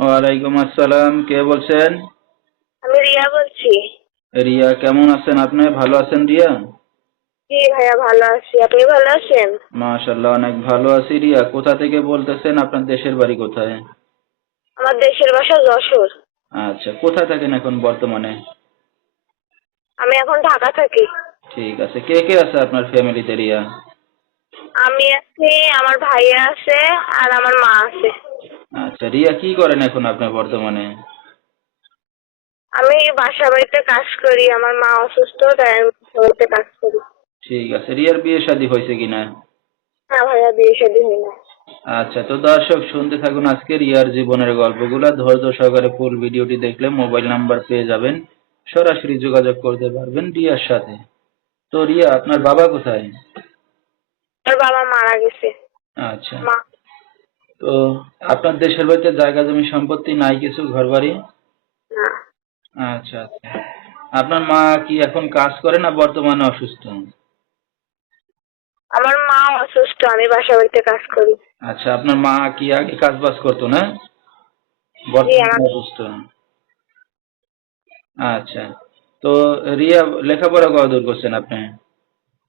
ওয়ালাইকুম আসসালাম কে বলছেন? আমি রিয়া বলছি। রিয়া কেমন আছেন আপনি? ভালো আছেন রিয়া? জি ভাইয়া ভালো আছি। আপনি ভালো আছেন? মাশাল্লাহ অনেক ভালো আছি রিয়া। কোথা থেকে বলতেছেন? আপনার দেশের বাড়ি কোথায়? আমার দেশের বাসা যশোর। আচ্ছা কোথায় থাকেন এখন বর্তমানে? আমি এখন ঢাকা থাকি। ঠিক আছে কে কে আছে আপনার ফ্যামিলিতে রিয়া? আমি আছি আমার ভাইয়া আছে আর আমার মা আছে। আচ্ছা রিয়া কি করেন এখন আপনি বর্তমানে? আমি বাসা বাড়িতে কাজ করি আমার মা অসুস্থ তাই আমি বাসা বাড়িতে কাজ করি। ঠিক আছে রিয়ার বিয়ে শাদী হয়েছে কিনা? না ভাইয়া বিয়ে শাদী হয় না আচ্ছা তো দর্শক শুনতে থাকুন আজকে রিয়ার জীবনের গল্পগুলো। ধৈর্য সহকারে ফুল ভিডিওটি দেখলে মোবাইল নাম্বার পেয়ে যাবেন। সরাসরি যোগাযোগ করতে পারবেন রিয়ার সাথে। তো রিয়া আপনার বাবা কোথায়? আমার বাবা মারা গেছে। আচ্ছা। মা তো আপনার দেশের বাড়িতে জায়গা জমি সম্পত্তি নাই কিছু ঘর বাড়ি আচ্ছা আচ্ছা। আপনার মা কি এখন কাজ করে না বর্তমানে অসুস্থ? আমার মা অসুস্থ আমি বাসা বাড়িতে কাজ করি। আচ্ছা আপনার মা কি আগে কাজ বাজ করতো না? বর্তমানে অসুস্থ। আচ্ছা। তো রিয়া লেখাপড়া কতদূর করছেন আপনি?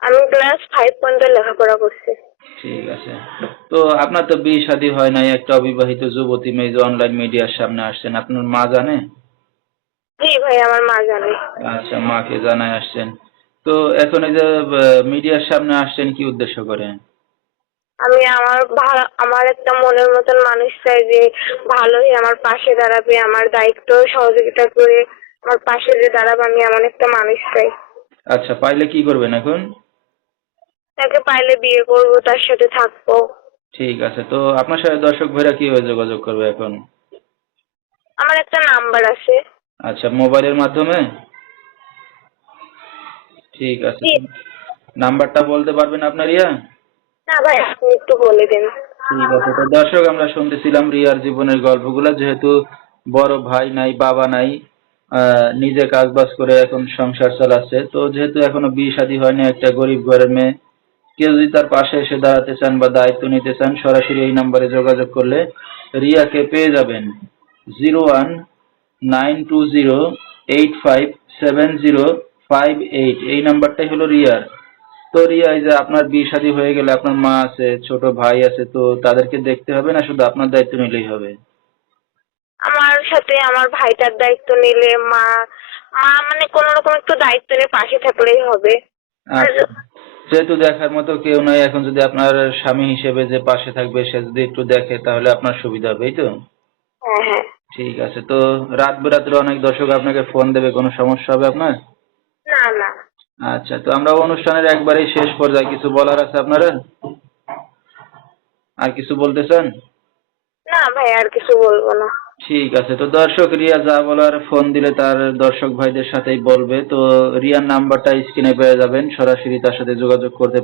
আমি ক্লাস ফাইভ পর্যন্ত লেখাপড়া করছি। ঠিক আছে। তো আপনার তো বিয়ে শাদী হয় নাই একটা অবিবাহিত যুবতী মেয়ে যে অনলাইন মিডিয়ার সামনে আসছেন আপনার মা জানে? জি ভাই আমার মা জানে। আচ্ছা মাকে জানায় আসছেন। তো এখন এই যে মিডিয়ার সামনে আসছেন কি উদ্দেশ্য করে? আমি আমার আমার একটা মনের মতন মানুষ চাই যে ভালোই আমার পাশে দাঁড়াবে আমার দায়িত্ব সহযোগিতা করে আমার পাশে যে দাঁড়াবে আমি এমন একটা মানুষ চাই। আচ্ছা পাইলে কি করবেন এখন? তাকে পাইলে বিয়ে করব তার সাথে থাকব। ঠিক আছে তো আপনার সাথে দর্শক ভাইরা কীভাবে যোগাযোগ করবে এখন? আমার একটা নাম্বার আছে। আচ্ছা মোবাইলের মাধ্যমে? ঠিক আছে জি। নাম্বারটা বলতে পারবেন আপনার ইয়া? না ভাই আপনি একটু বলে দিন। ঠিক আছে তো দর্শক আমরা শুনতেছিলাম রিয়ার জীবনের গল্পগুলো যেহেতু বড় ভাই নাই বাবা নাই আহ, নিজে কাজ বাজ করে এখন সংসার চালাচ্ছে। তো যেহেতু এখনও বিয়ে শাদী হয়নি একটা গরিব ঘরের মেয়ে কেউ যদি তার পাশে এসে দাঁড়াতে চান বা দায়িত্ব নিতে চান সরাসরি এই নম্বরে যোগাযোগ করলে রিয়াকে পেয়ে যাবেন zero one nine two zero eight five seven zero five eight. এই নাম্বারটাই হলো রিয়ার। তো রিয়া এই যে আপনার বিয়ে শাদী হয়ে গেলে আপনার মা আছে ছোট ভাই আছে তো তাদেরকে দেখতে হবে না? শুধু আপনার দায়িত্ব নিলেই হবে? আমার সাথে আমার ভাইটার দায়িত্ব নিলে মা মা মানে কোন রকম একটু দায়িত্ব নিয়ে পাশে থাকলেই হবে। আচ্ছা। যেহেতু দেখার মতো কেউ নাই এখন যদি আপনার স্বামী হিসেবে যে পাশে থাকবে সে যদি একটু দেখে তাহলে আপনার সুবিধা হবে এই তো? হ্যাঁ হ্যাঁ। ঠিক আছে তো রাত বেরাত্রে অনেক দর্শক আপনাকে ফোন দেবে কোনো সমস্যা হবে আপনার? না না। আচ্ছা তো আমরা অনুষ্ঠানের একবারেই শেষ পর্যায়ে কিছু বলার আছে আপনারা? আর কিছু বলতে চান? না ভাই আর কিছু বলব না। ঠিক আছে, তো দর্শক, রিয়া যা বলার ফোন দিলে তার দর্শক ভাইদের সাথেই বলবে। তো রিয়ার নাম্বারটা স্ক্রিনে পেয়ে যাবেন, সরাসরি তার সাথে যোগাযোগ করতে